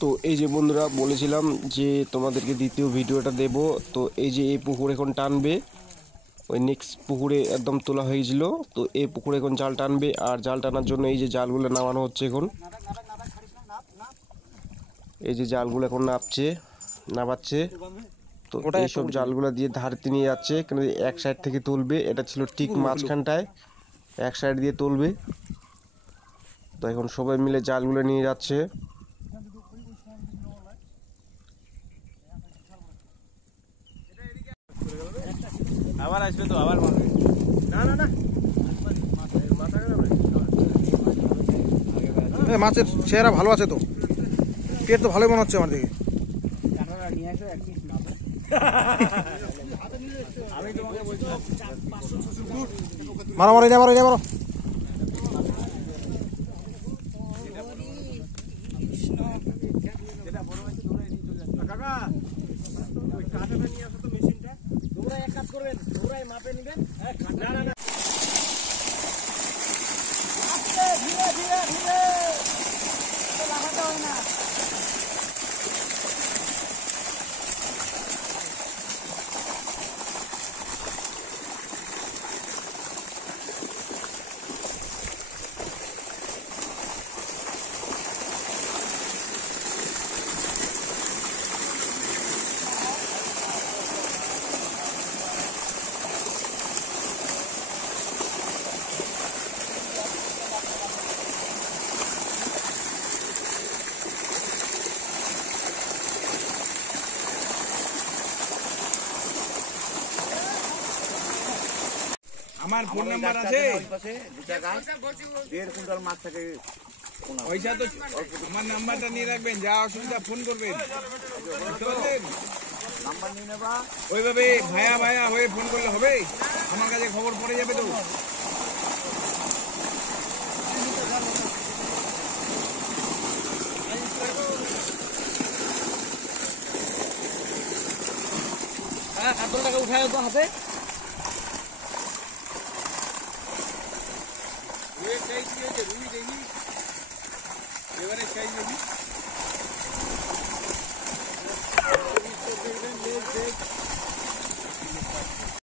তো এই যে বন্ধুরা বলেছিলাম যে তোমাদেরকে দ্বিতীয় ভিডিওটা দেব। তো এই যে এই পুকুর এখন টানবে, ওই নেক্সট পুকুরে একদম তোলা হয়েছিল। তো এই পুকুরে এখন জাল টানবে, আর জাল টানার জন্য এই যে জালগুলো নামানো হচ্ছে এখন। এই যে জালগুলো এখন নামাচ্ছে। তো এইসব জালগুলো দিয়ে ধারতে নিয়ে যাচ্ছে, কেন এক সাইড থেকে তুলবে, এটা ছিল ঠিক মাঝখানটায়, এক সাইড দিয়ে তুলবে। তো এখন সবাই মিলে জালগুলো নিয়ে যাচ্ছে। আবার আসবে তো, আবার মারবে। না না না, মাছের চেহারা ভালো আছে তো, পেট তো ভালোই মনে হচ্ছে আমার দিকে। মারো মারো মারো মারো। কাকা ওই কাঁটাটা নিয়ে আসো তো, মেশিনটা। তোমরা এক কাজ করবেন, তোমরাই মাপে নেবেন। না না না, আস্তে ধীরে ধীরে ধীরে, তো লাগাতে হয় না। আমার ফোন নাম্বার আছে, 1.5 কুইন্টাল মাছ থাকে। পয়সা তো আমার নাম্বারটা নিয়ে রাখবেন, যা অসুবিধা ফোন করবেন। নাম্বার নিয়ে নেবা, ওইভাবে ভায়া ভায়া হয়ে ফোন করলে হবে, আমার কাছে খবর পড়ে যাবে তো। হ্যাঁ, 18 টাকা উঠায় তো হাতে। রুইয়ের সাইজ কি হয়েছে? রুই দেখি এবারে সাইজ দেখি।